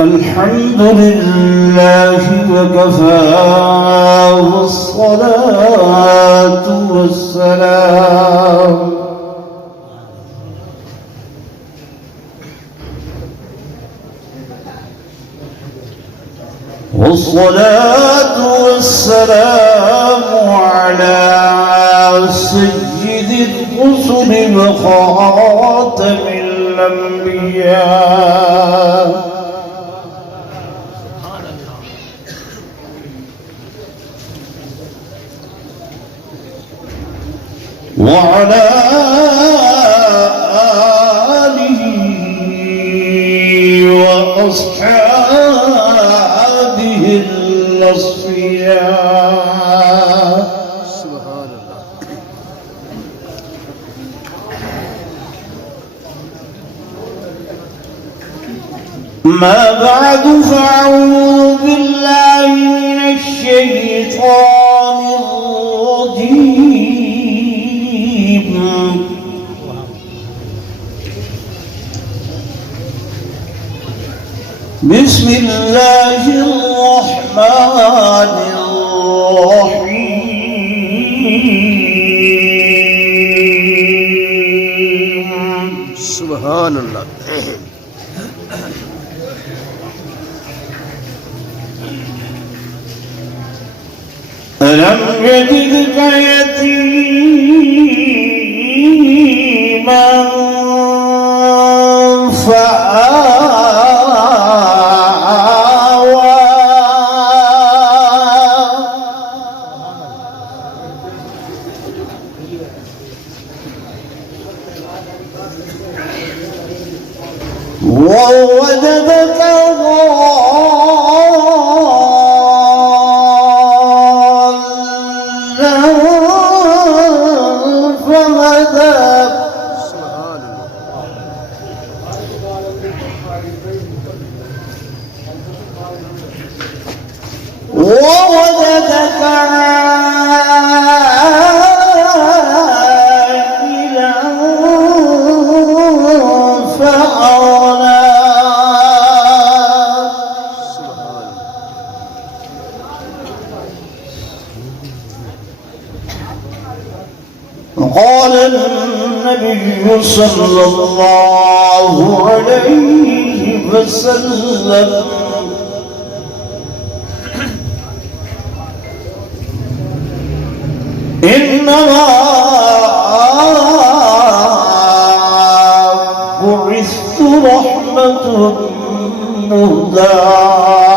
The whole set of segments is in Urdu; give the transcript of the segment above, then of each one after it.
الحمد لله وكفى والصلاة والسلام على سيد الرسل وخاتم الأنبياء وعلى آله وأصحابه الأصفياء. سبحان الله. ما بعد فأعوذ بالله من الشيطان الرجيم. بسم الله الرحمن الرحيم. سبحان الله. ألم يجدك يتيما فآوى ووجدك ووجدك عائلا فأغنى. قال النبي صلى الله عليه وسلم إنما بعثت رحمة مهداة.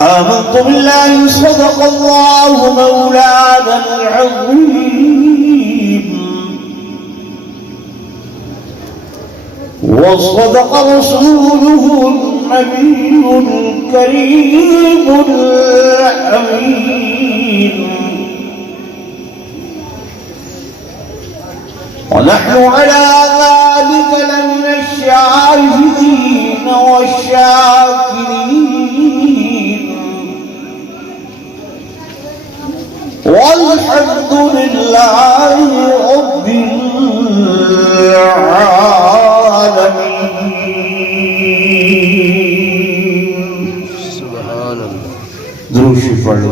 آمنت بالله صدق الله مولانا العظيم وصدق رسوله النبي الكريم الأمين. ونحن على ذلك لمن الشاهدين والشاكرين والحمد لله رب العالمين. سبحان الله. دروش فرد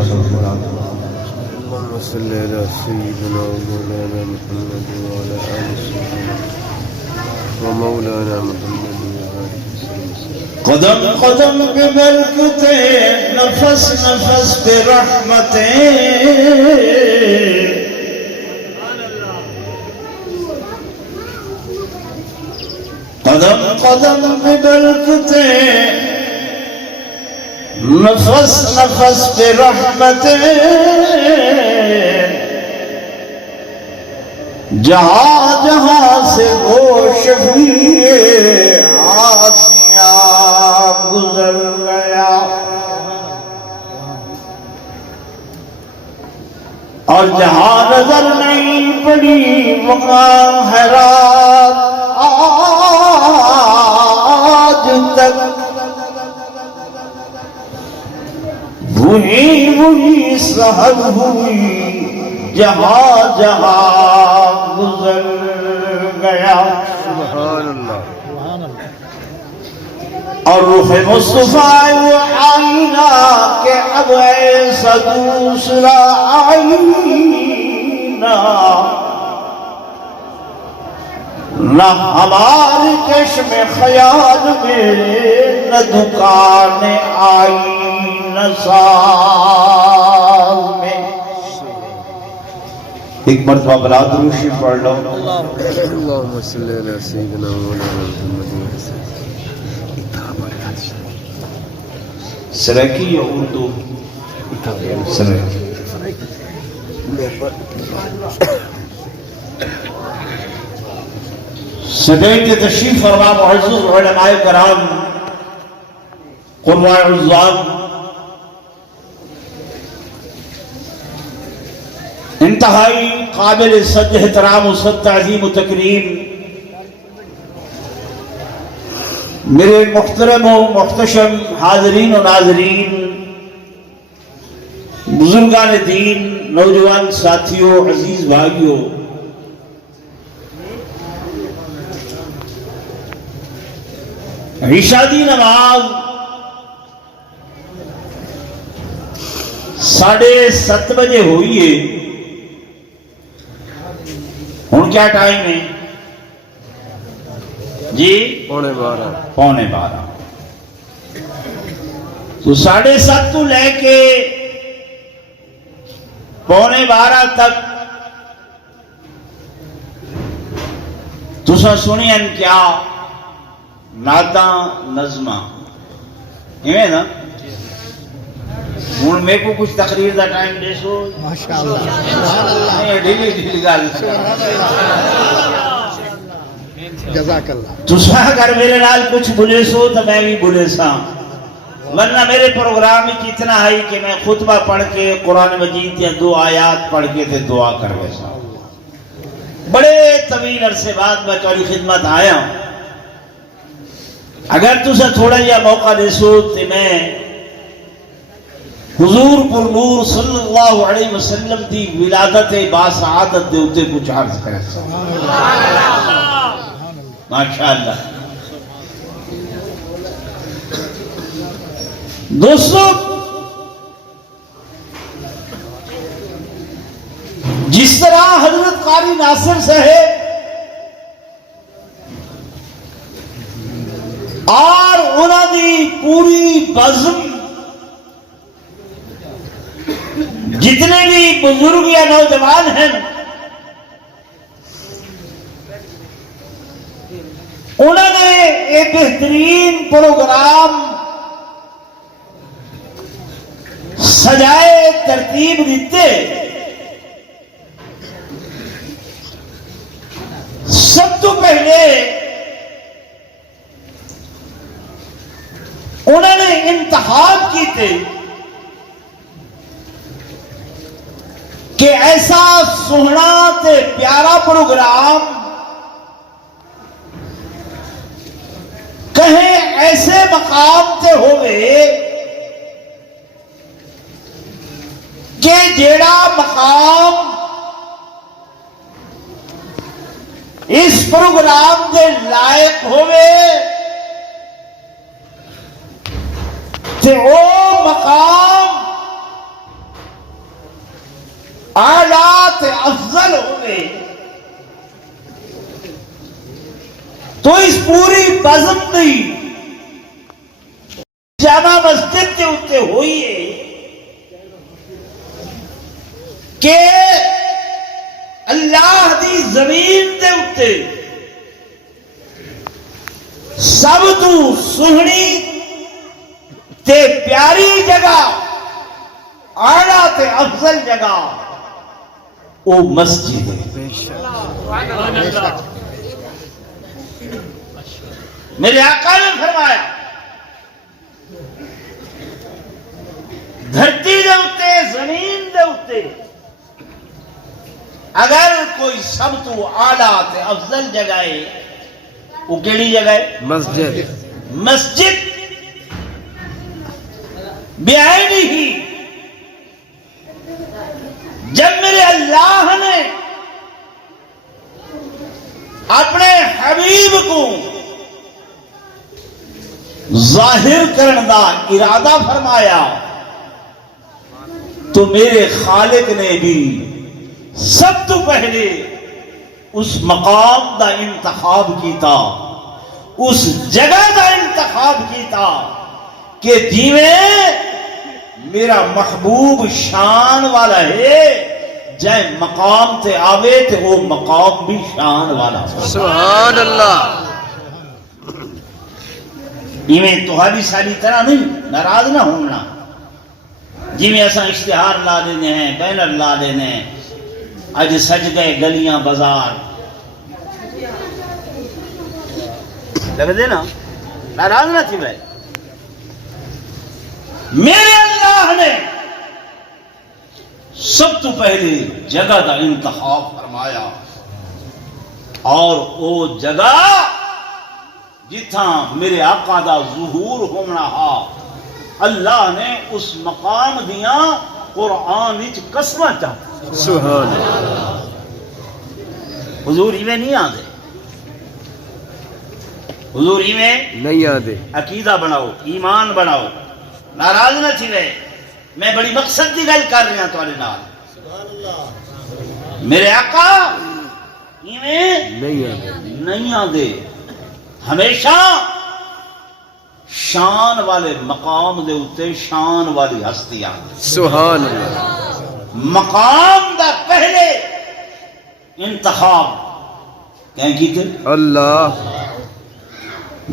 اللهم صل على سيدنا ومولانا محمد وعلى آل سيدنا ومولانا محمد وعلى قدم قدم ببركته نفس نفس برحمته قدم قدم ببركته نفس نفس برحمته جہاں جہاں سے وہ شفیع آسیاں گزر گیا اور جہاں نظر نہیں پڑی مقام حیرات آج تک وہی سحر ہوئی جہاں جہاں گزر اور روح مصطفیٰ وہ آئینہ کہ اب ایسا دوسرا آئینہ نہ ہمارے چشم خیال میں، نہ دکان آئینہ ساز میں۔ ایک مرتبہ بلا دروشی پڑھ لو۔ اللہم صلی علی سیدنا مولانا محمد سرکی یا اردو؟ سرکی۔ سدیت تشریف فرما معزز علماء کرام، قراء عزام، انتہائی قابل صد احترام و صد تعظیم و تکریم میرے محترم و محتشم حاضرین و ناظرین، بزرگان دین، نوجوان ساتھیوں، عزیز بھائیوں، عشاء دی نماز 7:30 بجے ہوئی ہے۔ ہن کیا ٹائم ہے جی؟ 11:15۔ 11:15۔ تو 7:30 تو لے کے 11:15 تک تسا سنین کیا نعتاں نظماں ایویں نا؟ ہن میرے کو کچھ تقریر دا ٹائم دے سو؟ ماشاءاللہ نہیں ڈھیلی ڈھیلی گل جزاک اللہ۔ تسا اگر میرے نال کچھ بولے سو تو میں بھی بولے سا، ورنہ میرے پروگرام میں اتنا ہے کہ میں خطبہ پڑھ کے قرآن مجید یا 2 آیات پڑھ کے تے دعا کر ویسا۔ بڑے طویل عرصے بعد میں تمہاری خدمت آیا ہوں۔ اگر تسا تھوڑا جا موقع دے سو تو میں حضور پر نور صلی اللہ علیہ وسلم دی ولادت باسعادت دے اتے کچھ عرض کرے سا۔ ماشاءاللہ دوستو، جس طرح حضرت قاری ناصر صاحب اور انہوں دی پوری بزم، جتنے بھی بزرگ یا نوجوان ہیں، انہوں نے ایک بہترین پروگرام سجائے، ترتیب دیتے۔ سب تو پہلے انہوں نے انتخاب کیتے کہ ایسا سوہنا تے پیارا پروگرام کہیں ایسے مقام تے ہوئے کہ جیڑا مقام اس پروگرام دے لائق ہوئے تے او مقام اعلیٰ تے افضل ہوئے۔ تو اس پوری بزم دی جامع مسجد کے اتے ہوئی ہے کہ اللہ دی زمین دے اتے سب تو سہنی تے پیاری جگہ، اعلیٰ تے افضل جگہ او مسجد ہے۔ میرے آقا نے فرمایا دھرتی دے اتے، زمین دے اتے اگر کوئی سب تو اعلیٰ تے افضل جگہ ہے، وہ کیڑی جگہ ہے؟ مسجد۔ مسجد بعینی ہی جب میرے اللہ نے اپنے حبیب کو ظاہر کرنے دا ارادہ فرمایا تو میرے خالق نے بھی سب تو پہلے اس مقام دا انتخاب کیتا، اس جگہ دا انتخاب کیتا کہ جیویں میرا محبوب شان والا ہے، جائے مقام تے آوے تے وہ مقام بھی شان والا ہو۔ سبحان اللہ۔ ایویں تہاڈی ساری طرح نہیں، ناراض نہ ہونا، جیویں اساں اشتہار لا دینے ہیں، بینر لا دینے ہیں، اج سج گئے گلیاں بازار، لگ دے نا، ناراض نہ تھی بھائی۔ میرے اللہ نے سب تو پہلے جگہ دا انتخاب فرمایا، اور وہ جگہ جتھاں میرے آقا دا ظہور ہونا ہا، اللہ نے اس مقام دیاں قرآن وچ قسماں چاہ۔ سبحان اللہ۔ حضور ایویں نہیں آندے، حضور ایویں نہیں آدھے۔ عقیدہ بناؤ، ایمان بناؤ، ناراض نہ تھی رہے۔ میں بڑی مقصد کی گل کر رہا تھوڑے نال۔ میرے آقا ایویں نہیں آدھے۔ نہیں آندے، ہمیشہ شان والے مقام دے اتے شان والی ہستی آندے۔ سبحان اللہ۔ مقام دا پہلے انتخاب کہیں کیتے؟ اللہ۔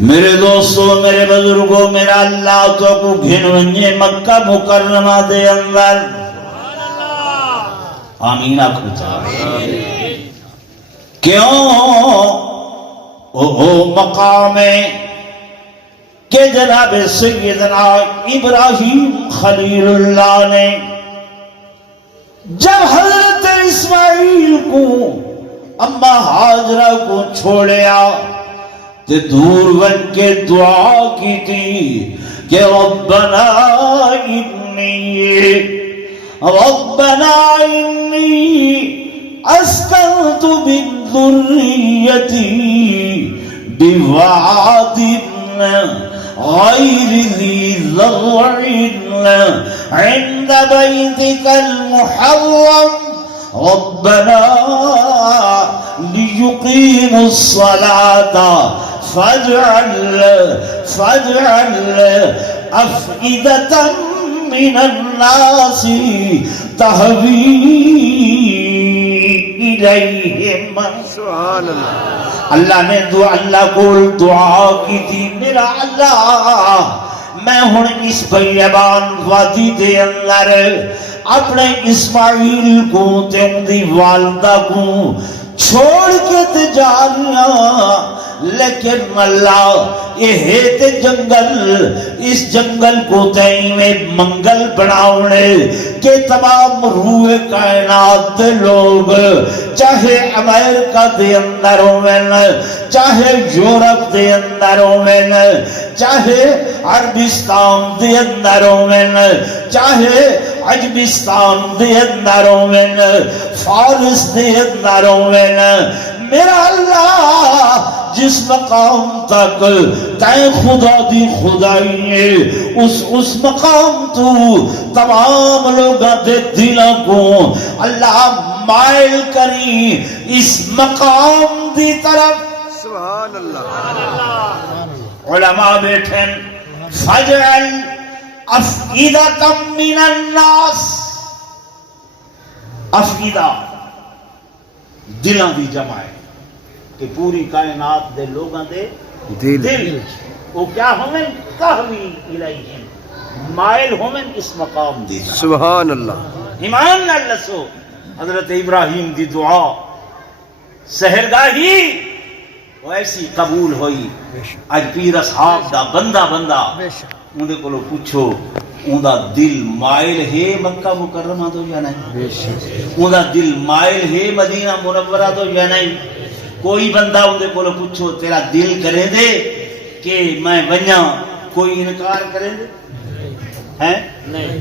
میرے دوستو، میرے بزرگوں، میرا اللہ تو کو گھن ونجے مکہ مکرمہ دے اندر، آمین آکھو چاہے۔ کیوں وہ مقام ہے کہ جناب سیدنا ابراہیم خلیل اللہ نے جب حضرت اسماعیل کو اما ہاجرہ کو چھوڑیا تے دور بن کے دعا کی تھی کہ ربنا انی اسکنت من ذریتی بواد غیر ذی زرع عند بیتک المحرم ربنا ليقيموا الصلاة فاجعل أفئدة من الناس تهوي إليهم۔ سبحان اللہ۔ اللہ نے اللہ کو دعا کی تھی، میرا اللہ میں ہن اس بیابان وادی دے اندر اپنے اسماعیل کو تے ان دی والدہ کو چھوڑ کے تے جا رہا، لیکن اللہ یہ تے جنگل، اس جنگل کو تے میں منگل بناونے کہ تمام روح کائنات دے لوگ، چاہے امریکہ دے اندر ہوئن، چاہے یورپ دے اندر ہوئن، چاہے عربستان دے اندر ہوئن، چاہے عجبستان دے اندر ہوئن، فارس دے اندر ہوئن، میرا اللہ جس مقام تک تائیں خدا دی خدائی ہے، اس مقام تو تمام لوگاں دے دلوں کو اللہ مائل کری اس مقام دی طرف۔ سبحان اللہ۔ علماء بیٹھن فجعل افئدۃ من الناس، افئدہ دلاں دی جمع ہے کہ پوری کائنات دے لوگاں دے دل وہ کیا ہومن کہوی الیہم، مائل ہومن اس مقام دی۔ سبحان اللہ۔ ایمان نہ لسو، حضرت ابراہیم دی دعا سہرگاہی وہ ایسی قبول ہوئی۔ اج پیر اصحاب دا بندہ اندے کولو پوچھو اوندا دل مائل ہے مکہ مکرمہ تو یا نہیں، اوندا دل مائل ہے مدینہ منورہ تو یا نہیں؟ کوئی بندہ اندے کولو پوچھو تیرا دل کرے دے کہ میں ونجاں، کوئی انکار کرے دے ہیں؟ نہیں۔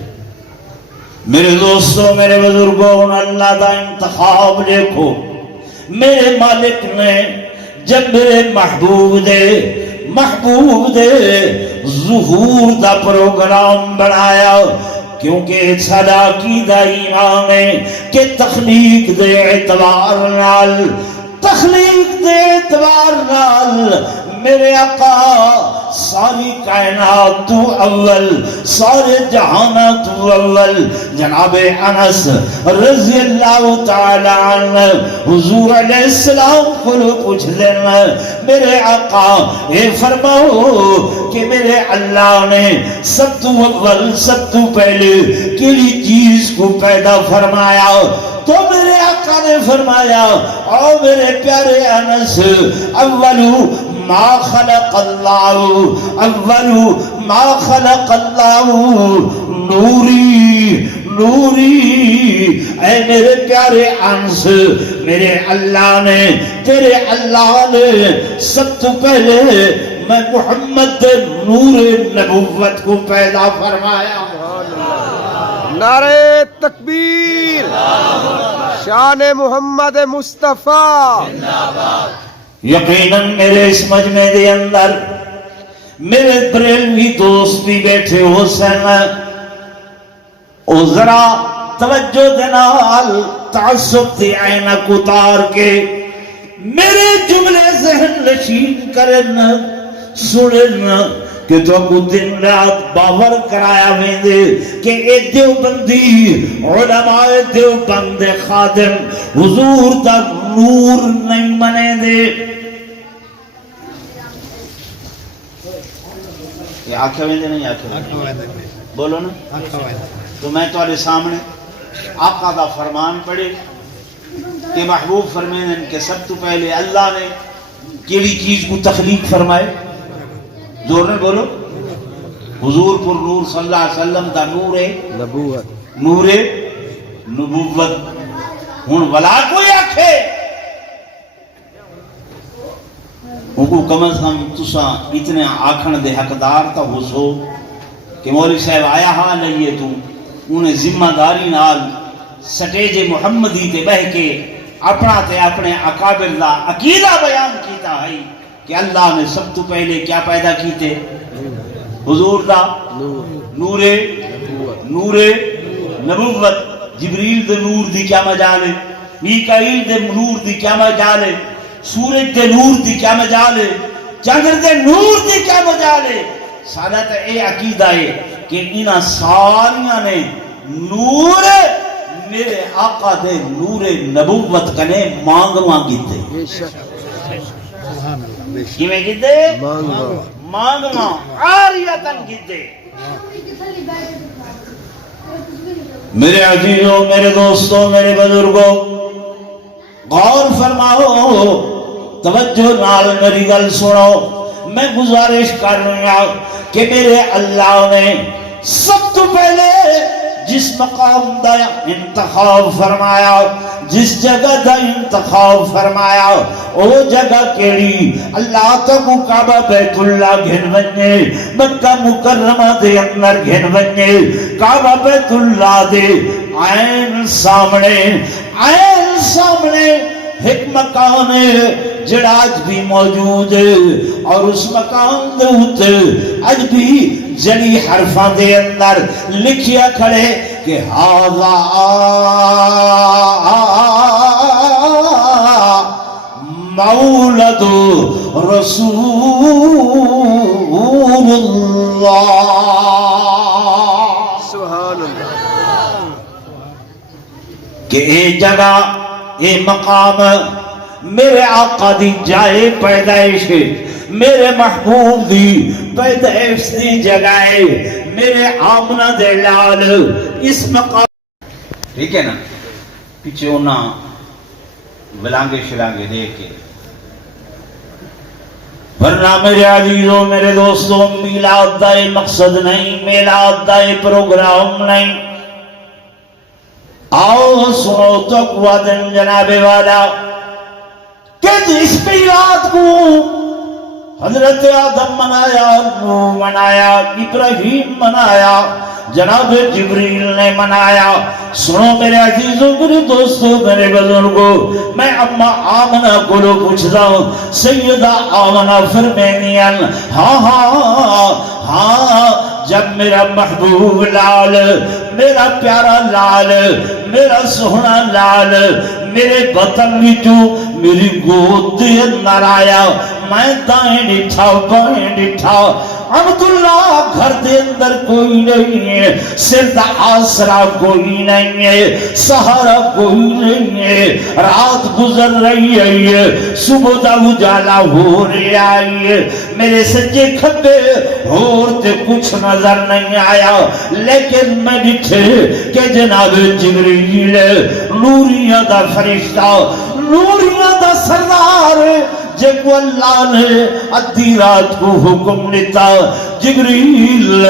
میرے دوستوں، میرے بزرگوں، اللہ دا انتخاب دیکھو۔ میرے مالک نے جب میرے محبوب دے ظہور دا پروگرام بنایا، کیونکہ ساڈا عقیدہ ایمان ہے کہ تخلیق دے اعتبار نال میرے آقا ساری کائنات تو اول، سارے جہانات تو اول، جناب انس رضی اللہ تعالی عنہ حضور علیہ السلام کو پوچھ لینا، میرے آقا اے فرماؤ کہ میرے اللہ نے سب تو اول، سب تو پہلے کیلی چیز کو پیدا فرمایا؟ تو میرے آقا نے فرمایا، او میرے پیارے انس، اولو ما خلق اللہ نوری، اے میرے پیارے انس، میرے اللہ نے، تیرے اللہ نے سب تو پہلے میں محمد نور نبوت کو پیدا فرمایا۔ نعرہ تکبیر، شان محمد مصطفیٰ۔ یقیناً میرے اس مجمع دے اندر میرے بریلوی دوست بھی بیٹھے ہو سن، او ذرا توجہ دنال تعصب دی عینک اتار کے میرے جملے ذہن نشین کرن، سنن کہ تو کو دن رات باور کرایا ویندے کہ اے دیوبندی علماء دیوبند خادم حضور دا نور نہیں منے دے۔ یہ آنکھیں ویندے نہیں آنکھیں بولو نا، تو میں تمہارے سامنے آقا دا فرمان پڑھے کہ محبوب فرمائیں کہ سب تو پہلے اللہ نے کیڑی چیز کو تخلیق فرمائے؟ زور نے بولو، حضور پر نور صلی اللہ علیہ وسلم دا نور نبوت، نور نبوت۔ ہن ولا کوئی آکھے ان کو کم از کم تساں اتنے آکھن دے حقدار تا ہو سو کہ مولوی صاحب آیا ہاں لئیے تو انہیں ذمہ داری نال سٹیج محمدی تے بہ کے اپنا تے اپنے اکابر دا عقیدہ بیان کیتا ہے کہ اللہ نے سب تو پہلے کیا پیدا کیتے؟ حضور دا نور نبوت۔ جبریل دے نور دی کیا مجال ہے؟ میکائیل دے نور دی کیا مجال ہے؟ سورج دے نور دی کیا مجال ہے؟ چندر دے نور دی کیا مجال ہے؟ سادہ تے اے عقیدہ ہے کہ انہاں ساریاں نے نور میرے آقا دے نور نبوت کنے مانگواں کیتے۔ کیویں کیتے؟ مانگواں عاریتاً کیتے۔ میرے عزیزوں، میرے دوستوں، میرے بزرگوں، غور فرماؤ، توجہ نال میری گل سنو۔ میں گزارش کر رہا ہوں کہ میرے اللہ نے سب تو پہلے جس مقام دا انتخاب فرمایا، جس جگہ دا انتخاب فرمایا، او جگہ کیڑی؟ اللہ تکو کعبہ بیت اللہ گھن بننے، مکہ مکرمہ دے اندر گھن بننے، کعبہ بیت اللہ دے عین سامنے ایک مکان ہے جڑا آج بھی موجود ہے، اور اس مکان دے اوتے آج بھی جلی حرفاں دے اندر لکھیا کھڑے کہ ہاذا مولد رسول اللہ۔ سبحان اللہ۔ کہ اے جگہ، اے مقام میرے آقا دی جائے پیدائش، میرے محبوب دی پیدائش دی جگہ ہے، میرے آمنہ دے لال اس مقام۔ ٹھیک ہے نا؟ پیچھے ہونا بلانگے شلانگے دیکھ کے، ورنہ میرے عزیزوں، میرے دوستوں، میلاد دا مقصد نہیں، میلاد دا پروگرام نہیں۔ آؤ سنو تو قوادن جناب والا کہ اس میلاد کو حضرت آدم منایا، نوح منایا، ابراہیم منایا، جناب جبریل نے منایا۔ سنو میرے عزیزوں، میرے دوستوں، میرے بزرگوں، میں اما آمنہ کو لو پوچھتا ہوں، سیدہ آمنہ فرمینیاں، ہاں ہاں ہاں، جب میرا محبوب لال، میرا پیارا لال، میرا سونا لال میرے بطن وچوں میری گود دے اندر آیا، میں دائیں ڈٹھا بائیں ڈٹھا، عبداللہ گھر دے اندر کوئی نہیں ہے، سر دا آسرا کوئی نہیں ہے، سہارا کوئی نہیں ہے، رات گزر رہی ہے، صبح دا اجالا ہو رہا ہے، میرے سجے کھبے اور تے کچھ نظر نہیں آیا، لیکن میں ڈٹھے کہ جناب جبریل نوریاں دا فرشتہ، نوریاں دا سردار جب کو اللہ نے ادھی رات کو حکم دیتا، جبریل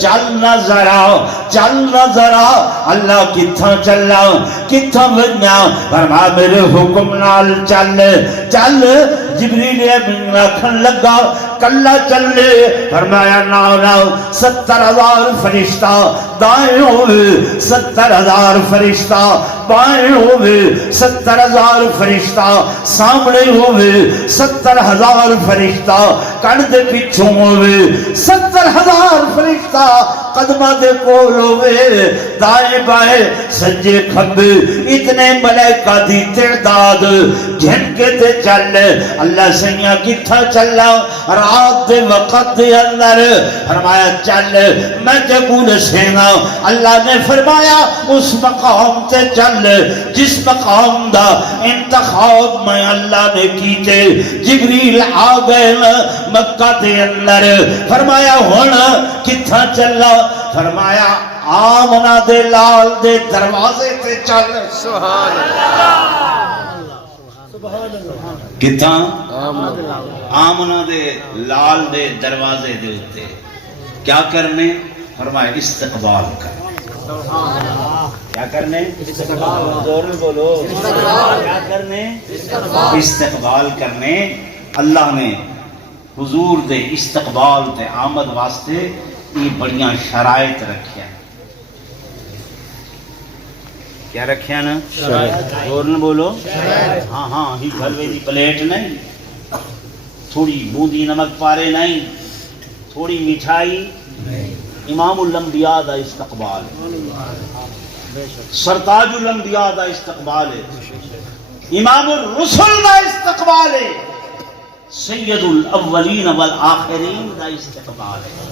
چلنا ذرا، چلنا ذرا، اللہ کتھاں چلنا، کتھاں بنیا، فرما میرے حکم نال چل چل، جبریل امین رکھن لگا، کلا چلے، فرمایا ناؤ ناؤ، 70,000 فرشتہ دائیں ہوئے، 70,000 فرشتہ بائیں ہوئے، 70,000 فرشتہ سامنے ہوئے، 70,000 فرشتہ کن دے پیچھوں ہوئے، 70,000 فرشتہ قدمہ دے کول ہوئے، دائیں بائیں سجے کھبے، اتنے ملائکہ دی تعداد جھن کے تے چل، اللہ سیاں کتھا چلا، رات دے وقت دے اندر، فرمایا چل، میں جگول سینا، اللہ نے فرمایا اس مقام تے چل جس مقام دا انتخاب میں اللہ نے کیتے، جبریل آ گئے مکہ دے اندر، فرمایا ہونا کتھا چلا، فرمایا آمنہ دے لال دے دروازے تے چل، سبحان اللہ، کتھا آمنہ دے لال دے دروازے دے ہوتے، کیا کرنے، فرمایا استقبال کرنے، کیا کرنے، زور میں بولو، کیا کرنے، استقبال کرنے۔ اللہ نے حضور دے استقبال تے آمد واسطے یہ بڑیاں شرائط رکھیا، کیا رکھیا نا، زور میں بولو، ہاں ہاں، ہی بھلوے دی پلیٹ نہیں، تھوڑی بوندی نمک پارے نہیں، تھوڑی مٹھائی، امام الانبیاء دا استقبال ہے، سرتاج الانبیاء دا استقبال ہے، امام الرسل دا استقبال ہے، سید الاولین والآخرین دا استقبال ہے۔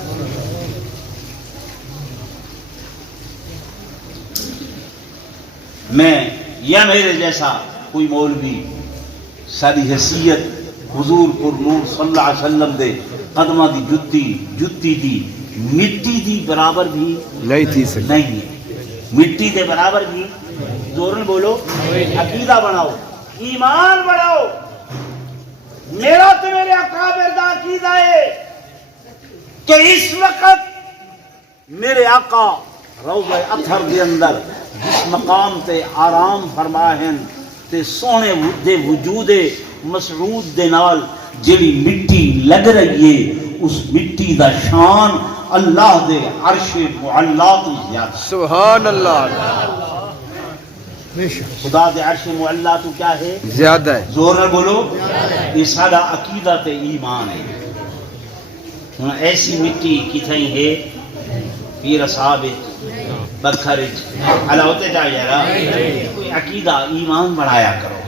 میں یا میرے جیسا کوئی مولوی ساری حیثیت حضور پر نور صلی اللہ علیہ وسلم دے قدمہ دی جتی دی مٹی دی برابر بھی نہیں تھی سکتی، نہیں ہے، مٹی دے برابر بھی، زورن بولو، عقیدہ بناؤ، ایمان بناؤ، میرا تو میرے اکابر دا عقیدہ ہے کہ اس وقت میرے آقا روضہ اطہر دے اندر جس مقام تے آرام فرمائیں تے سونے دے وجود مسعود دے نال جیڑی مٹی لگ رہی ہے، اس مٹی دا شان اللہ دے عرش معلا تو زیادہ، سبحان اللہ، خدا دے عرش معلا تو کیا ہے، زیادہ ہے، زور نہ بولو، یہ سارا عقیدہ تے ایمان ہے۔ ہاں ایسی مٹی کتھائی ہے، پیر صاحب بکھر اللہ ہوتے جائے رہا، کوئی عقیدہ ایمان بڑھایا کرو۔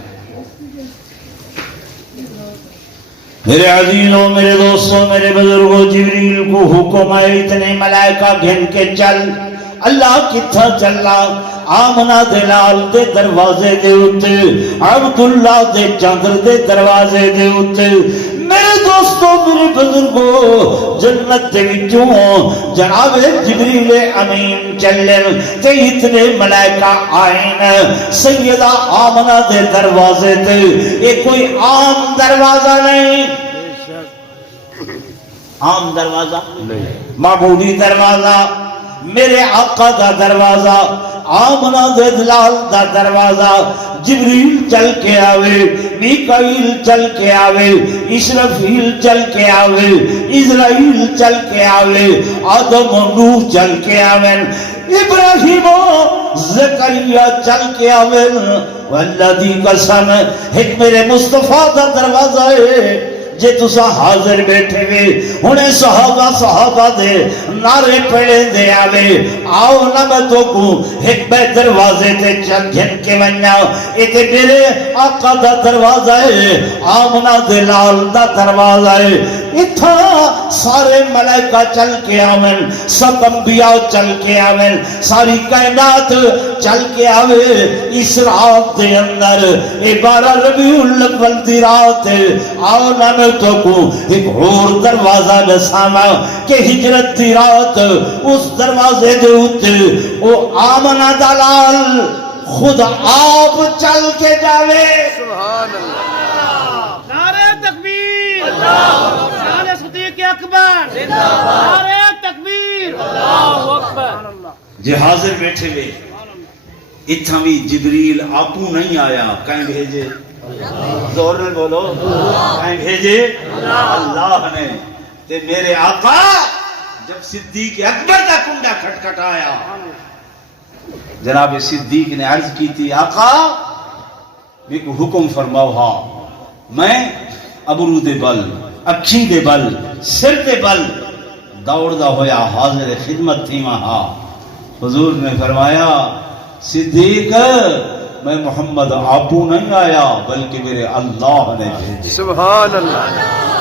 میرے عزیزوں، میرے دوستوں، میرے بزرگوں، جبریل کو حکم ہے اتنے ملائکہ گھن کے چل، اللہ کتھا چلا، آمنہ دے لال دے دروازے دے اتے، عبداللہ دے چندر دے دروازے دے اتے، میرے دوستوں، میرے بزرگوں، جنت دے وچوں جناب جبریل امین چلن تے اتنے ملائکہ آئین سیدہ آمنہ دے دروازے تے، یہ کوئی عام دروازہ نہیں، عام دروازہ نہیں، معمولی دروازہ میرے آقا دا دروازہ آمنہ دے دلال دا دروازہ جبریل چل کے آوے میکائیل چل کے آوے اسرافیل چل کے آوے اسرائیل چل کے آوے آدم و نوح چل کے آوے ابراہیم و زکریا چل کے آوے والذی قسم ایک میرے مصطفیٰ دا دروازہ ہے جے تسا حاضر بیٹھے ہوئے انہیں صحابہ دے نعرے پڑے دے آوے آؤ نہ میں تو کو ایک بے دروازے تے چل گھن کے منیا ایک میرے آقا دا دروازہ ہے آمنہ دلال دا دروازہ ہے اتھا سارے ملائکہ چل کے آویں سب انبیاء چل کے آویں ساری کائنات چل کے آوے اس رات دے اندر 12 ربیع الاول دی رات آؤ نہ میں تو کو ایک اور دروازہ نساما کہ ہجرت دی رات اس دروازے دے ہوتے وہ آمنہ دلال خود آپ چل کے جاوے سبحان اللہ نعرہ تکبیر نعرہ صدیق اکبر نعرہ تکبیر اللہ اکبر جے حاضر بیٹھے ہوئے اتھا بھی جبریل آپو نہیں آیا کہیں بھیجے زور نے بولو کہیں بھیجے اللہ نے تے میرے آقا جب صدیق اکبر کا کنڈا کھٹکھٹ آیا جناب صدیق نے عرض کی تھی آقا ایک حکم فرماؤ ہاں میں ابرو دے بل اکھی دے بل سر دے بل دوڑ دا ہویا حاضر خدمت تھی وہاں حضور نے فرمایا صدیق میں محمد آپو نہیں آیا بلکہ میرے اللہ نے بھیجا سبحان اللہ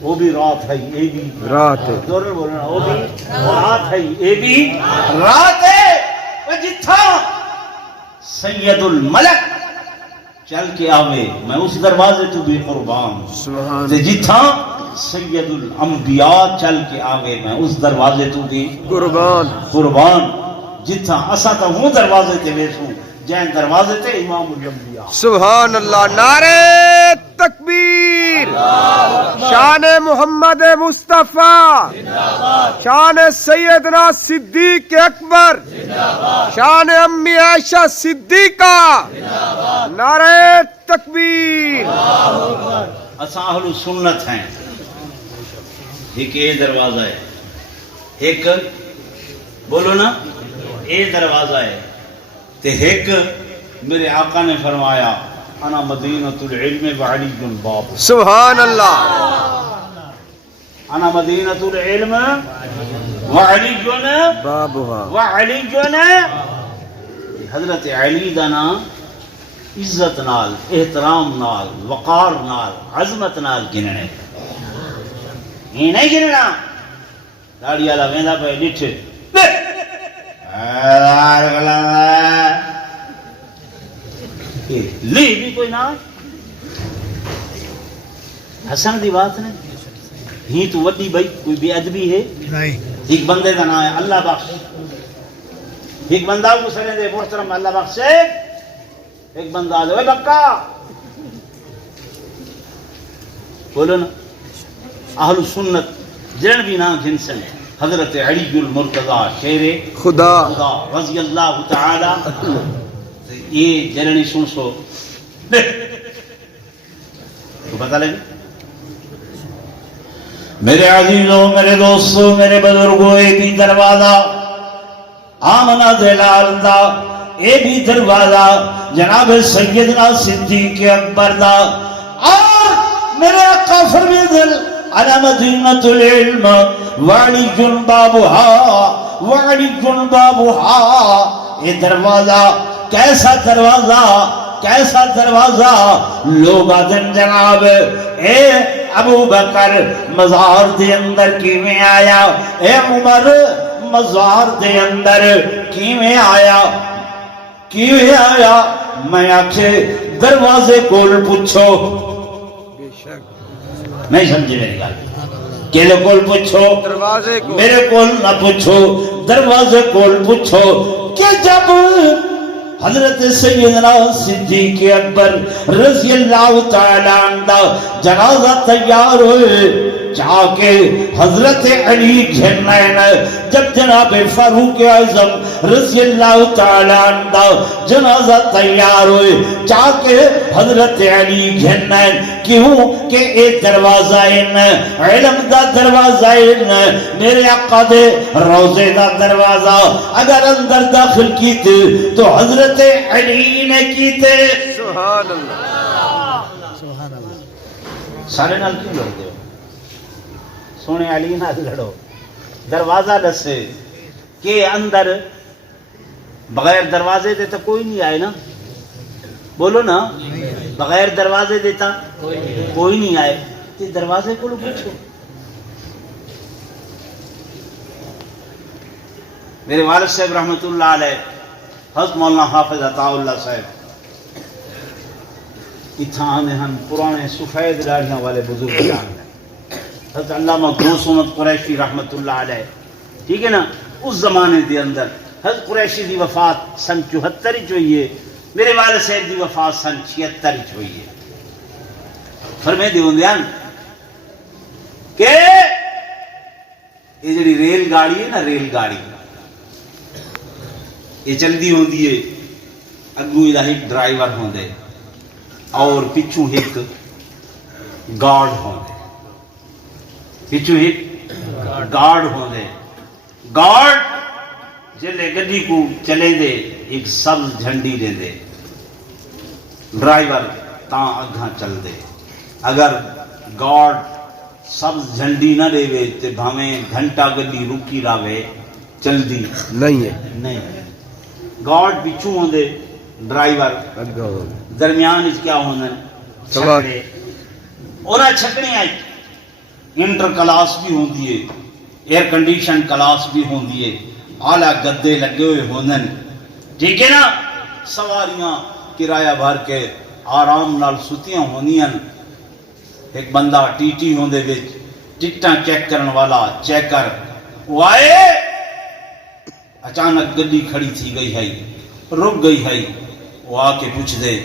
وہ بھی رات ہے یہ بھی رات ہے زور میں بولنا وہ بھی رات ہے یہ بھی رات ہے وہ جتھا سید الملک چل کے آوے میں اس دروازے تو بھی قربان سبحان تے جتھا سید الانبیاء چل کے آوے میں اس دروازے تو بھی قربان جتھا اسا تا ہوں دروازے تے بیٹھوں جائیں دروازے تے امام الانبیاء سبحان اللہ نعرہ تکبیر شان محمد مصطفیٰ شان سیدنا صدیق اکبر شان امی عائشہ صدیقہ نعرہ تکبیر اسا اہل سنت ہیں ایک یہ دروازہ ہے ایک بولو نا یہ دروازہ ہے تے ایک میرے آقا نے فرمایا انا مدینۃ العلم وعلی الباب سبحان اللہ انا مدینۃ العلم وعلی بابها وعلی حضرت علی دا نام عزت نال احترام نال وقار نال عظمت نال گننے یہ نہیں گننا داڑھی والا ویندا پہ ڈٹھ لی بھی کوئی نہ حسن دی بات نہیں ہی تو وڈی بھائی کوئی بے ادبی ہے نہیں ایک بندے کا نام ہے اللہ بخش ایک بندہ کو سرے دے محترم اللہ بخش ایک بندہ آ جائے بکا بولو نا اہل سنت جن بھی نام جنسن حضرت علی المرتضی شیر خدا رضی اللہ تعالی یہ جلنی سن سو تو پتہ لگے میرے عزیزوں میرے دوستوں میرے بزرگوں اے بھی دروازہ آمنہ دلال دا اے بھی دروازہ جناب سیدنا صدیق اکبر دا اور میرے آقا فرمی دل انا مدینۃ العلم وعلی بابها وعلی بابها یہ دروازہ کیسا دروازہ لوگ آدن جناب اے ابو بکر مزار دے اندر کیویں آیا اے عمر مزار دے اندر کیویں آیا میں آکھے دروازے کول پوچھو نہیں سمجھے میری گل کیلے کول پوچھو دروازے کو میرے کول نہ پوچھو دروازے کول پوچھو کہ جب حضرت سیدنا صدیق اکبر رضی اللہ تعالیٰ عنہ جنازہ تیار ہوئے جا کے حضرت علی گھنائن جب جناب فاروق اعظم رضی اللہ تعالیٰ عنہ جنازہ تیار ہوئے جا کے حضرت علی گھنائن کیوں کہ اے دروازہ علم دا دروازہ میرے آقا دے روزے دا دروازہ اگر اندر داخل کیتے تو حضرت علی نے کیتے سبحان اللہ سبحان اللہ سارے نال کیوں لڑ دے سونے علی نال لڑو دروازہ دسے کہ اندر بغیر دروازے دے تو کوئی نہیں آئے نا بولو نا بغیر دروازے دیتا کوئی نہیں آئے تو دروازے کو لو پوچھو میرے والد صاحب رحمت اللہ علیہ حضرت مولانا حافظ عطا اللہ صاحب اتھاں آنے ہم پرانے سفید داڑھیاں والے بزرگ جان ہیں حضرت علامہ غوث احمد قریشی رحمت اللہ علیہ ٹھیک ہے نا اس زمانے دے اندر حضرت قریشی دی وفات سن 74 ہوئی ہے میرے والد صاحب دی وفات سن 76 ہوئی ہے فرمے دی ہوندیاں کہ یہ جڑی ریل گاڑی ہے نا ریل گاڑی یہ چلدی ہوندی ہے اگوں دا ایک ڈرائیور ہوندے اور پچھو ایک گارڈ ہوندے پچھو ایک گارڈ ہوندے گارڈ جلے گڈی کو چلے دے ایک سبز جھنڈی دے دے ڈرائیور تاں اگھاں چل دے اگر گارڈ سبز جھنڈی نہ دے وے تے بھاویں گھنٹہ گڈی رکی راوے چل دی نہیں ہے نہیں گارڈ پچھو ہوندے ڈرائیور درمیان اس کیا ہونا چھکڑے اور چھکڑے آئی انٹر کلاس بھی ہوندی ہے ایئر کنڈیشن کلاس بھی ہوندی ہے اعلیٰ گدے لگے ہوئے ہوندن ٹھیک ہے نا سواریاں کرایہ بھر کے آرام نال ستیاں ہونیاں ایک بندہ ٹی ٹی ہوندے وچ ٹکٹاں چیک کرن والا چیکر وہ آئے اچانک گڈی کھڑی تھی گئی ہے رک گئی ہے وہ آ کے پوچھ دے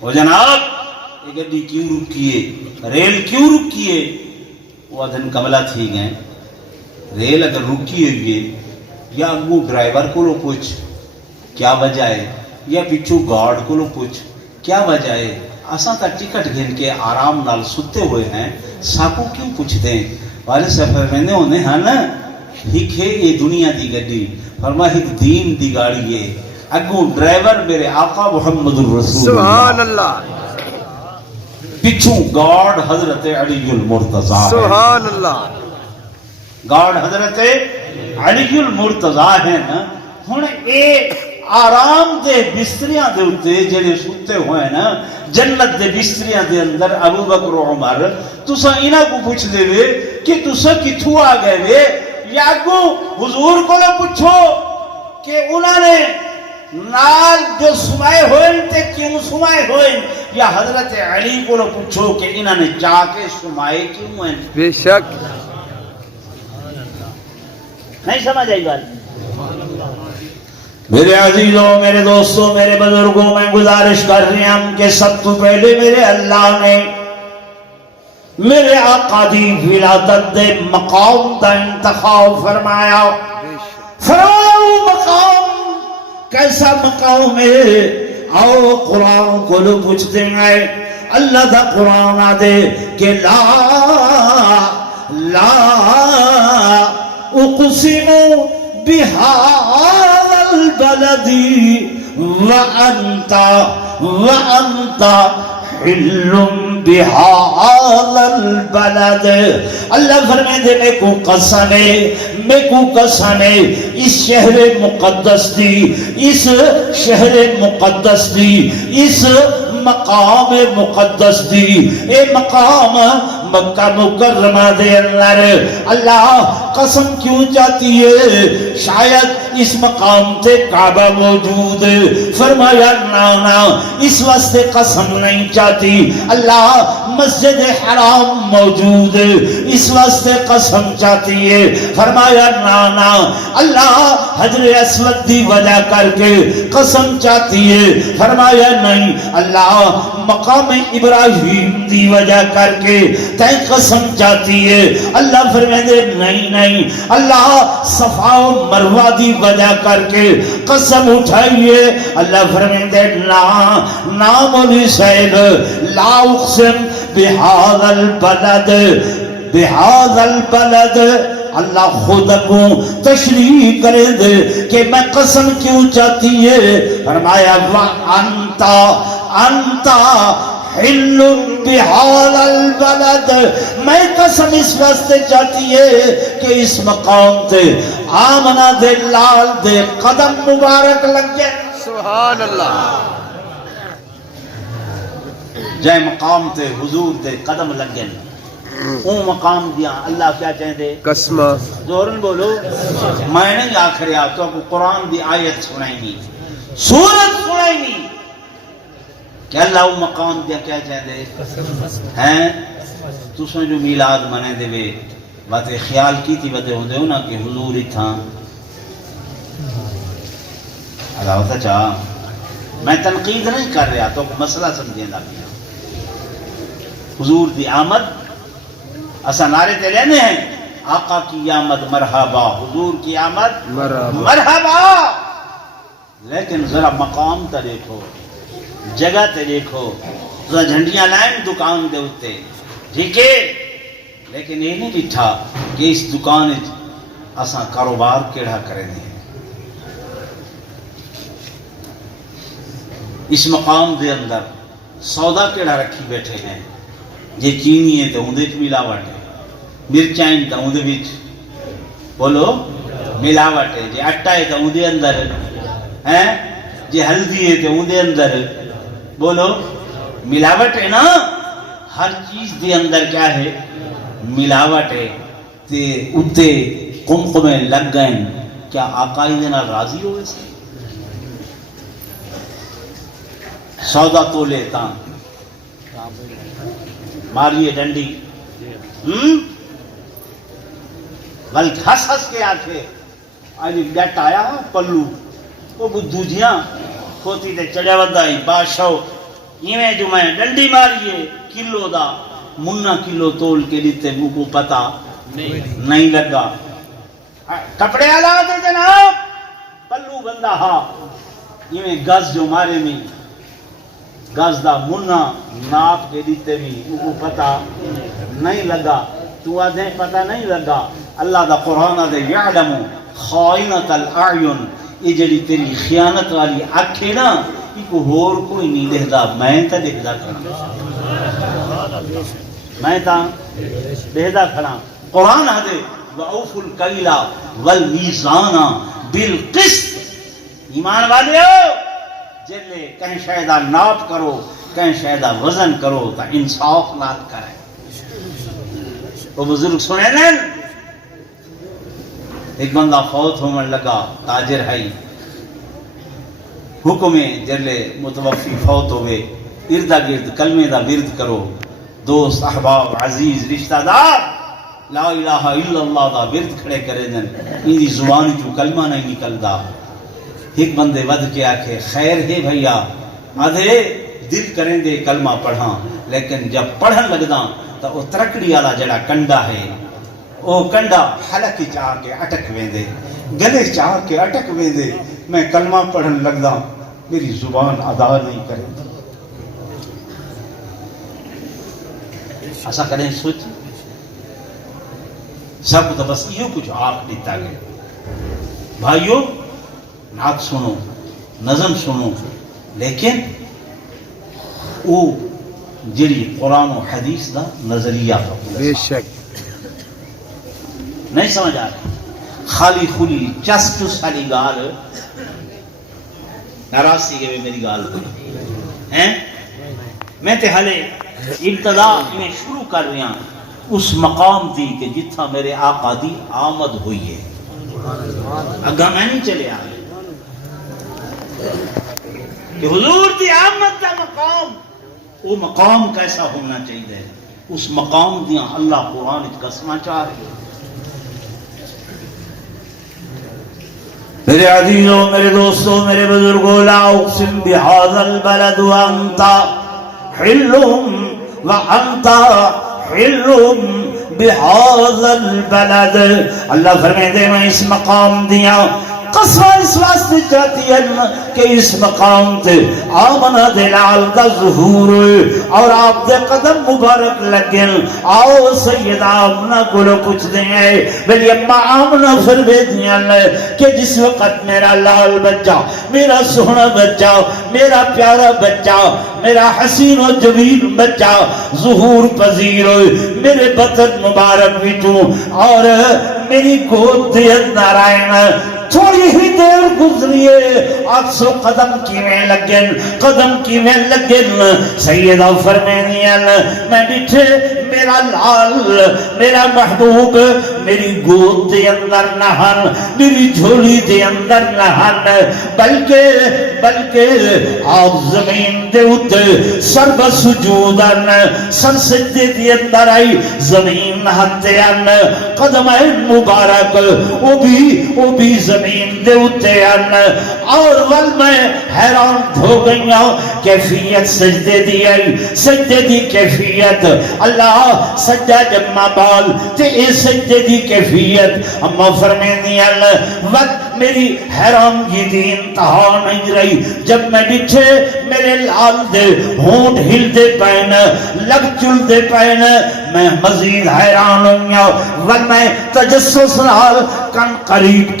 وہ جناب یہ گڈی کیوں رکیے ریل کیوں رکیے وہ دن کملا تھی گئے ریل اگر رکی ہوئی ہے یا اگو ڈرائیور کو لو پوچھ کیا وجہ ہے یا پچھو گارڈ کو لو پوچھ کیا وجہ ہے اساں تا ٹکٹ گھن کے آرام نال ستے ہوئے ہیں ساکو کیوں پوچھ دیں والے سفر میں نے ہونے ہاں نا ہک ہے یہ دنیا دی گڈی فرما ہک دین دی گاڑی ہے اگو ڈرائیور میرے آقا محمد الرسول سبحان اللہ پچھو گارڈ حضرت علی المرتضی سبحان اللہ گارڈ حضرت علی المرتضی ہے نا ہن اے آرام دے بستریاں دے اتے جڑے سوتے ہوئے نا جنت دے بستریاں دے اندر ابو بکر و عمر تساں انہاں کو پوچھ دے وے کہ تساں کتھوں آ گئے وے یا اگو حضور کو لو پوچھو کہ انہوں نے نال جو سمائے ہوئے تے کیوں سمائے ہوئے یا حضرت علی کو لو پوچھو کہ انہوں نے چاہ کے سمائے کیوں ہوئے بے شک نہیں سمجھ آئی بات میرے عزیزوں میرے دوستوں میرے بزرگوں میں گزارش کر رہے ہیں کہ سب تو پہلے میرے اللہ نے میرے آقا دی ولادت دے مقام دا انتخاب فرمایا وہ مقام کیسا مقام ہے آؤ قرآن کو لو پوچھ دیں گے اللہ دا قرآن آدے کہ لا اقسم بهذا البلد وانت حل بهذا البلد اللہ فرمائے دے میں کو قسم ہے اس شہر مقدس دی اس شہر مقدس دی اس مقام مقدس دی اے مقام مکہ مکرمہ دے اندر اللہ قسم کیوں چاہتی ہے؟ شاید اس مقام تے کعبہ موجود ہے۔ فرمایا نا اس واسطے قسم نہیں چاہتی، اللہ مسجد حرام موجود ہے اس واسطے قسم چاہتی ہے۔ فرمایا نا اللہ حجر اسود دی وجہ کر کے قسم چاہتی ہے۔ فرمایا نہیں اللہ مقام ابراہیم دی وجہ کر کے تے قسم چاہتی ہے۔ اللہ فرمائے نہیں اللہ صفا و مروہ دی وجہ کر کے قسم اٹھائیے۔ اللہ فرمائے نا مولی صاحب لا اقسم بہذا البلد اللہ خود کو تشریح کرے دے کہ میں قسم کیوں چاہتی ہے۔ فرمایا انتا حل بہذا البلد، میں قسم اس واسطے چاہتی ہے کہ اس مقام تے آمنہ دے لال دے قدم مبارک لگ جائے۔ سبحان اللہ۔ جائے مقام تے حضور دے قدم لگ جائے، اون مقام دیا اللہ کیا چاہیں دے؟ قسمہ۔ زورن بولو، میں نہیں آخر آپ تو قرآن دی آیت سنائی نہیں، سورت سنائی نہیں کہ اللہ اون مقام دیا کیا چاہیں دے؟ ہیں تو سن جو میلاد منے دے وے باتیں خیال کی تھی بدے ہوں دے ہو نا کہ حضور ہی تھا اللہ ہوتا چاہا۔ میں تنقید نہیں کر رہا تو مسئلہ سمجھیں دا پیا۔ حضور دی آمد اسا نعرے تے لینے ہیں، آقا کی آمد مرحبا، حضور کی آمد مرحبا، لیکن ذرا مقام تا دیکھو، جگہ تے دیکھو، ذرا جھنڈیاں لائن دکان دے ہوتے ٹھیک ہے، لیکن یہ نہیں ڈٹھا کہ اس دکان اسا کاروبار کیڑا کریں ہیں۔ اس مقام دے اندر سودا کیڑا رکھی بیٹھے ہیں، جے چینی ہے تو اندے وچ ملاوٹ ہے، مرچائیں تو اندے وچ بولو ملاوٹ ہے، جے آٹا ہے تو اندے اندر ہے، جے ہلدی ہے تو اندے اندر بولو ملاوٹ ہے نا۔ ہر چیز دے اندر کیا ہے؟ ملاوٹ ہے۔ تے اتے قمقمے لگ گئے، کیا آقا دے نال راضی ہوئے سے؟ سودا تو لیتا ماریے ڈنڈی بلکہ ہس ہس کے آکھے آج ڈٹ آیا پلو وہ بدھو جیاں کھوتی تے چڑیا ودائی بادشاہ ایویں جو میں ڈنڈی ماریے کلو دا منا کلو تول کے دیتے مو کو پتا نہیں لگا۔ کپڑے آلا دے جناب پلو بندہ ہاں ایویں گز جو مارے میں گز دا منا ناپ کے دیتے بھی وہ پتہ نہیں لگا۔ تو آدھیں پتہ نہیں لگا، اللہ دا قرآن دے یعلم خائنۃ الاعین، یہ جڑی تیری خیانت والی آنکھیں نا یہ کو ہور کوئی نہیں دیکھدا، میں تا دیکھدا کھڑا، میں تا دیکھدا کھڑا۔ قرآن دے وَأَوْفُوا الْكَيْلَ وَالْمِيزَانَ بِالْقِسْطِ، ایمان والے ہو جلے کہیں شاید ناپ کرو، کہیں شاید وزن کرو تا انصاف نال کرے۔ وہ بزرگ سنے لیں، ایک بندہ فوت ہونے لگا، تاجر ہے، حکم جلے متوفی فوت ہوئے اردا گرد کلمے دا ورد کرو، دوست احباب عزیز رشتہ دار لا الہ الا اللہ دا ورد کھڑے کرے دن، ان دی زبان جو کلمہ نہیں نکلدا۔ ایک بندے ود کے آکھے خیر ہے بھیا، آدھے دل کریں دے کلمہ پڑھاں، لیکن جب پڑھن لگدا تو وہ ترکڑی والا جڑا کنڈا ہے وہ کنڈا حلق چاہ کے اٹک ویندے، گلے چاہ کے اٹک ویندے، میں کلمہ پڑھن لگدا میری زبان ادا نہیں کرے۔ ایسا کریں سوچ سب تو بس یہ کچھ آنکھ دیتا گیا۔ بھائیو نعت سنو، نظم سنو، لیکن وہ جڑی قرآن و حدیث دا نظریہ بے شک نہیں سمجھ آ رہا، خالی خلی چس چس والی گال ناراض سی کہ میری گال ہیں، میں تے حالے ابتدا میں شروع کر رہا اس مقام دی کہ جتھا میرے آقا دی آمد ہوئی ہے اگا میں نہیں چلے آئے کہ حضور دی آمد دا مقام وہ مقام کیسا ہونا چاہیے اس مقام دیا اللہ قرآن قسمہ چاہ رہے میرے عزیزوں میرے دوستوں میرے بزرگوں لا اقسم بهذا البلد وانت حل وانت حل بهذا البلد اللہ فرمائے میں اس مقام دیا قسم اس واسطے چاہتی ہے کہ اس مقام تے آمنہ دلال کا ظہور اور آپ دے قدم مبارک لگن آؤ سیدہ آمنہ کو لو کچھ دیں بلی اما آمنہ فرمے دیا کہ جس وقت میرا لال بچہ میرا سونا بچہ میرا پیارا بچہ میرا حسین و جمیل بچہ ظہور پذیر ہوئے میرے بطن مبارک بچوں اور میری گود دے اندر آئیں تھوڑی ہی دیر گزریے آکسو قدم کیویں لگن قدم کیویں لگن سیدہ فرمینیاں میں بیٹھے میرا لال میرا محبوب میری گود دے اندر نہن میری جھولی دے اندر نہن بلکہ آپ زمین دے اتے سر بسجودن سر سجدے دے اندر آئی زمین نہتے ان قدم مبارک وہ بھی زمین دے اتے ان اور ول میں حیران ہو گئی ہوں کیفیت سجدے دی آئی سجدے دی کیفیت اللہ سجدہ جمع بال تے اے سجدے دی کیفیت اما فرمینی اللہ وقت میری حیران کی انتہا نہیں رہی جب میں بچھے میرے لال دے ہونٹ ہل دے پائن لگ چل دے پائن میں مزید حیران ہوئی ول میں تجسس نال کن قریب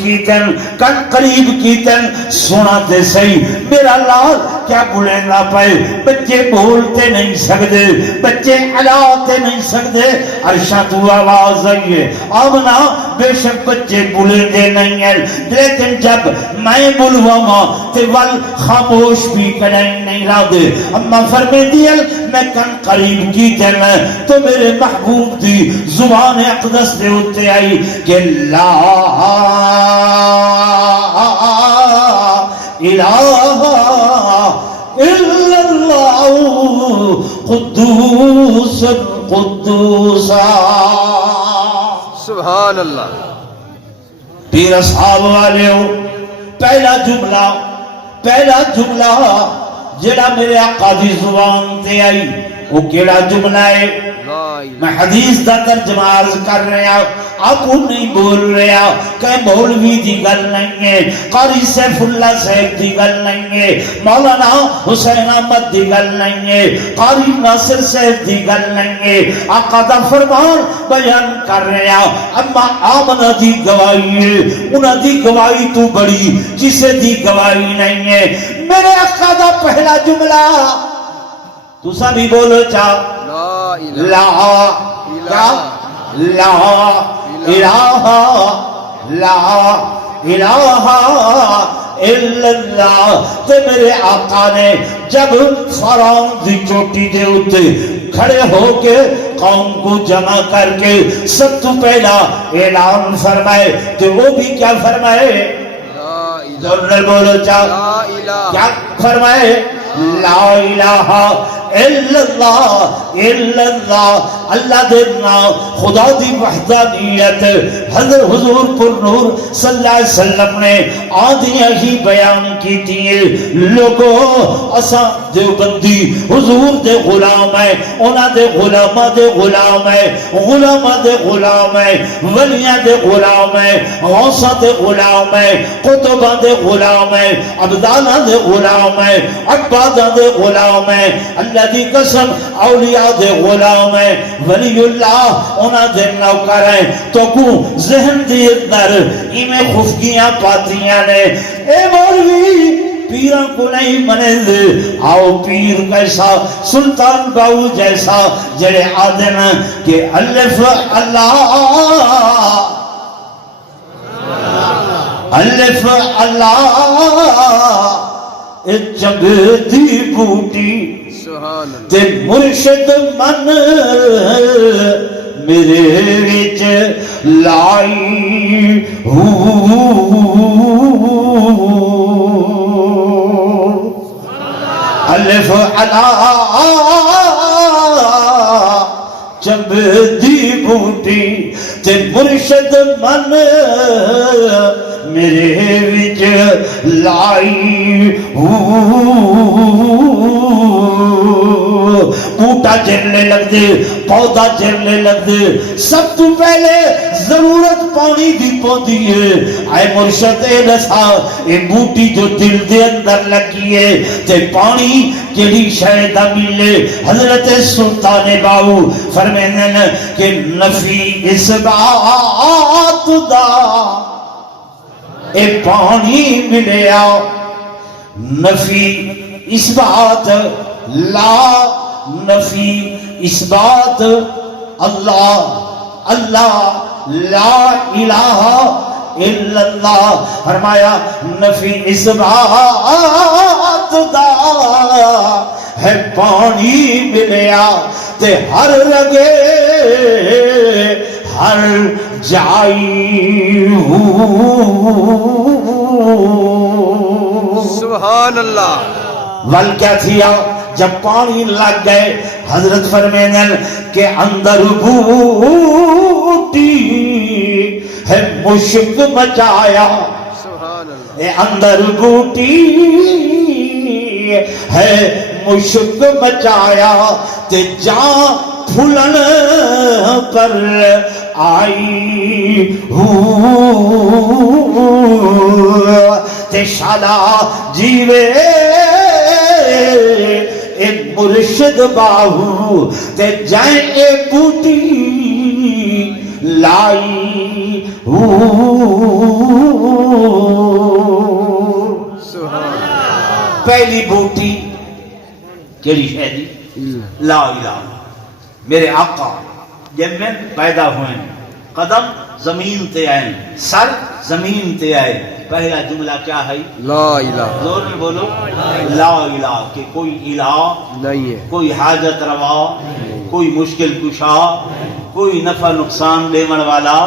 کیتن سنا تے صحیح میرا لال کیا بلیندا پائے بچے بولتے نہیں سکتے بچے علاتے نہیں سکتے عرشہ تو آواز آئیے آمنا بے شک بچے بلندے نہیں ہیں لیکن جب میں بلواما تے ول خاموش بھی کریں نہیں را دے اما فرمے دیل میں کن قریب کی تن تو میرے محبوب دی زبان اقدس دے ہوتے آئی کہ لا الہ الا اللہ قدوس قدوسا سبحان اللہ پیر اصحاب والے ہو پہلا جملہ جڑا میرے آقا دی زبان تے آئی وہ کیڑا جملہ ہے میں حدیث دا ترجمہ عرض کر رہا آپ نہیں بول رہا کہ مولوی دی گل نہیں ہے قاری سیف اللہ صاحب دی گل نہیں ہے مولانا حسین احمد دی گل نہیں ہے قاری ناصر صاحب دی گل نہیں ہے آقا دا فرمان بیان کر رہا اما آمنہ دی گواہی ہے انہاں دی گواہی تو بڑی جسے دی گواہی نہیں ہے میرے آقا دا پہلا جملہ تو سبھی بولو چاہ لا الہ الا اللہ تے میرے آقا نے جب فرعون دی چوٹی دے اتے کھڑے ہو کے قوم کو جمع کر کے سب تو پہلا اعلان فرمائے تو وہ بھی کیا فرمائے جنرل بولو چاہ کیا فرمائے لا الہ الا اللہ اللہ دینا خدا دی وحدانیت حضرت حضور پر نور صلی اللہ علیہ وسلم نے آدھیاں ہی بیان کی تھی لوگوں اساں دیوبندی حضور دے غلام ہے انہاں دے غلامہ دے غلام ہے غلامہ دے غلام ہے ولیاں دے غلام ہے غوثہ دے غلام ہے قطبہ دے غلام ہے عبدالہ دے غلام ہے عبادہ دے غلام ہے اللہ دی قسم اولیاء دے غلام ہے ولی اللہ انہاں دے نوکر ہیں تو کو ذہن دی اندر ایمیں خفگیاں پاتیاں نے اے مولوی پیروں کو نہیں منے دے آؤ پیر کیسا سلطان باؤ جیسا جڑے آدن کہ الف اللہ جگ دی بوٹی تے مرشد من میرے وچ لائی الف علا جب دی بوٹی تے مرشد من میرے وچ لائی بوٹا چرنے لگ دے پودا چرنے لگ دے سب تو پہلے ضرورت پانی دی پودی ہے اے مرشد اے نسا اے بوٹی جو دل دے اندر لگی ہے تے پانی کیڑی شے دا ملے حضرت سلطان باو فرمائیں کہ نفی اس بات دا اے پانی ملیا نفی اس بات لا نفی اس بات اللہ اللہ لا الہ الا اللہ فرمایا نفی اس بات دا ہے پانی ملیا تے ہر رگے ہر جائی سبحان اللہ. ول کیا تھیا جب پانی لگ گئے حضرت فرمائیں کہ اندر بوٹی ہے مشک مچایا سبحان اللہ. اے اندر بوٹی ہے مشک مچایا تے جان پھولن پر آئی تے شالا جیوے ایک مرشد باہو تے جائیں اے بوٹی لائی پہلی بوٹی کیڑی ہے جی لا الہ میرے آقا جب میں پیدا ہوئے قدم زمین تے آئے سر زمین تے آئے پہلا جملہ کیا ہے لا الہ زور میں بولو لا الہ کہ کوئی الہ نہیں ہے, کوئی حاجت روا کوئی مشکل کشا کوئی نفع نقصان دیمن والا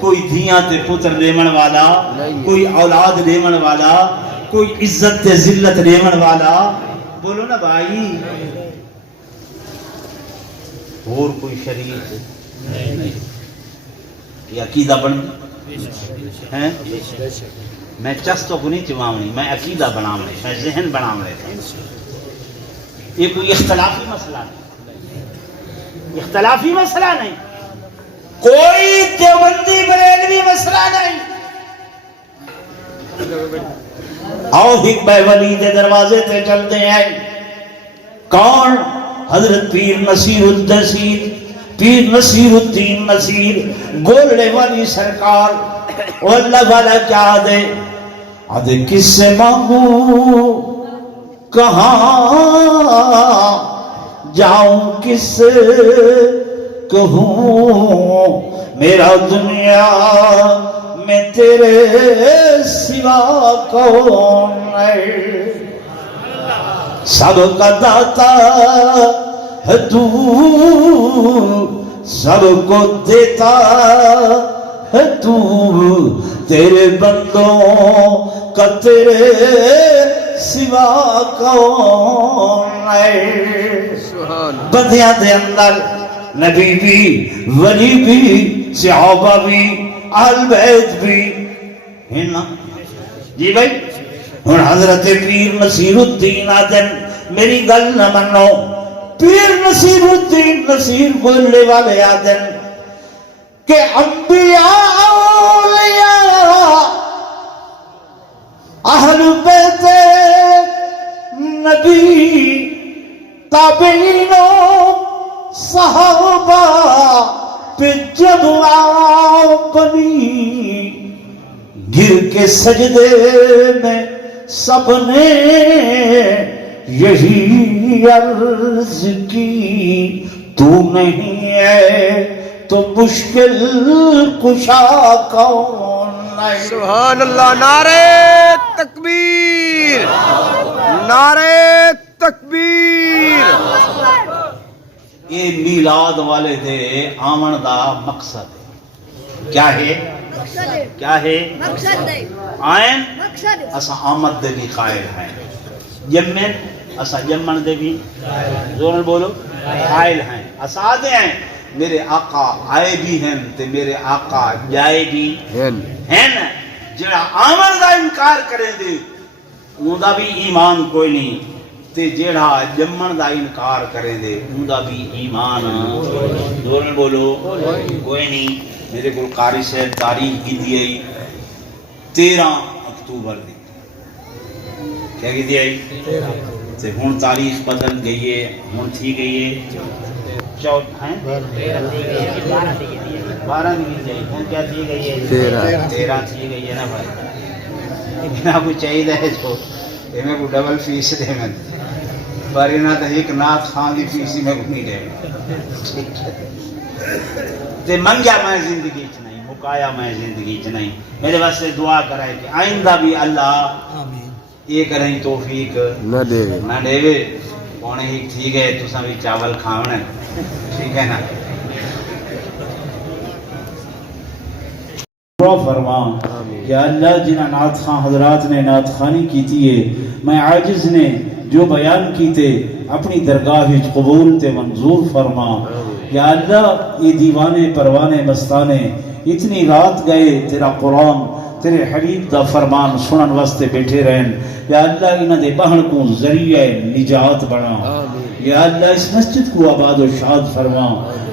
کوئی دھیاں تے پتر دیمن والا کوئی اولاد دیمن والا کوئی عزت تے ذلت دیمن والا بولو نا بھائی اور کوئی شریف یہ عقیدہ بن ہیں میں چستوں کو نہیں چماؤنی میں عقیدہ بناؤں میں ذہن بناؤں یہ کوئی اختلافی مسئلہ نہیں اختلافی مسئلہ نہیں کوئی دیوبندی بریلوی مسئلہ نہیں آؤ حکمہ ولی دے دروازے تے چلتے ہیں کون حضرت پیر نصیر الدین پیر نصیر الدین نصیر گولڑے والی سرکار اور اللہ والا کیا دے آدھے کس سے مانگوں کہاں جاؤں کس سے کہوں میرا دنیا میں تیرے سوا کون ہے سب کا داتا ہے تو سب کو دیتا ہے تو تیرے بندوں کا تیرے سوا کون ہے بندیاں دے اندر نبی بھی ولی بھی صحابہ بھی اہل بیت بھی ہیں نا جی بھائی اور حضرت پیر نصیر الدین آدن میری گل نہ منو پیر نصیر الدین نصیر بولنے والے آدن کہ انبیاء اولیاء اہل بیت نبی تابعینوں صحابہ پہ جب بنی گر کے سجدے میں سب نے یہی عرض کی تو نہیں ہے تو مشکل کشا کون ہے سبحان اللہ. نعرہ تکبیر نعرہ تکبیر. یہ میلاد والے دے آمن دا مقصد ہے کیا ہے کیا ہے آئین اسا آمد دے بھی قائل ہیں جمن اسا جمن دے بھی زورن بولو قائل ہیں اسا آدھے ہیں میرے آقا آئے بھی ہیں تے میرے آقا جائے بھی ہیں جڑا آمن دا انکار کریں دے ان دا بھی ایمان کوئی نہیں تے جڑا جمن دا انکار کریں دے ان دا بھی ایمان زورن بولو کوئی نہیں میرے کو قاری سے تاریخ کی دی 13 اکتوبر دی کیا کی دی تے ہون تاریخ بدل گئی ہے ہون تھی گئی ہے 12 دی گئی ہون کیا تھی گئی ہے 13 تھی گئی ہے نا بھائی اتنا کو چاہیے ہے جو میں کو ڈبل فیس دے میں پر انہاں تے ایک نات خان دی فیس میں کو نہیں دے تے منگیا میں زندگی چ نہیں مکایا میں زندگی چ نہیں میرے واسطے دعا کرائے کہ آئندہ بھی اللہ یہ کریں توفیق نہ دے پونے ہی ٹھیک ہے تساں بھی چاول کھاونا ٹھیک ہے نا فرما یا اللہ جنہ نعت خان حضرات نے نعت خانی کی تھی ہے میں عاجز نے جو بیان کی تے اپنی درگاہ قبول تے منظور فرما یا اللہ یہ دیوانے پروانے مستانے اتنی رات گئے تیرا قرآن تیرے حبیب دا فرمان سنن واسطے بیٹھے رہن یا اللہ انہاں دے بہن کو ذریعہ نجات بنا یا اللہ اس مسجد کو آباد و شاد فرما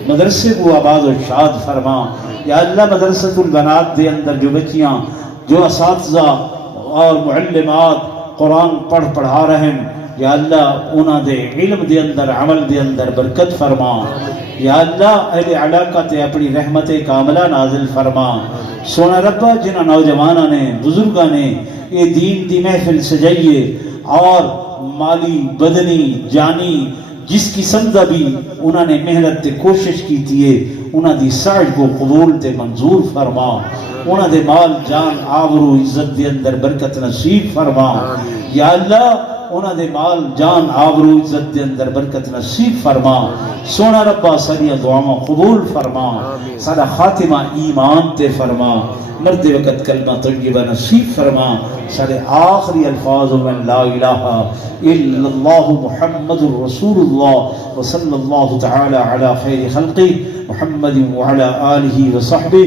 مدرسے کو آباد و شاد فرما یا اللہ مدرسۃ البنات دے اندر جو بچیاں جو اساتذہ اور معلمات قرآن پڑھا رہے ہیں یا اللہ انہاں دے علم دے اندر عمل دے اندر برکت فرما یا اللہ اہل علاقہ تے اپنی رحمت کاملہ نازل فرما سونا ربا جنہ نوجوانہ نے بزرگاں نے یہ دین دی محفل سجائیے اور مالی بدنی جانی جس قسم دا بھی انہوں نے محنت تے کوشش کی تھی انہوں دی سعی کو قبول تے منظور فرما انہوں دے مال جان آبرو عزت دے اندر برکت نصیب فرما یا اللہ انہوں دے مال جان آبرو عزت دے اندر برکت نصیب فرما سونا ربا ساریاں دعاواں قبول فرما سارا خاتمہ ایمان تے فرما مرد وقت کلمہ طیبہ نصیب فرما سارے آخری الفاظ من لا الہ الا اللہ محمد رسول اللہ وصلی اللہ تعالی علی خیر خلقی محمد وعلی آلہ وصحبہ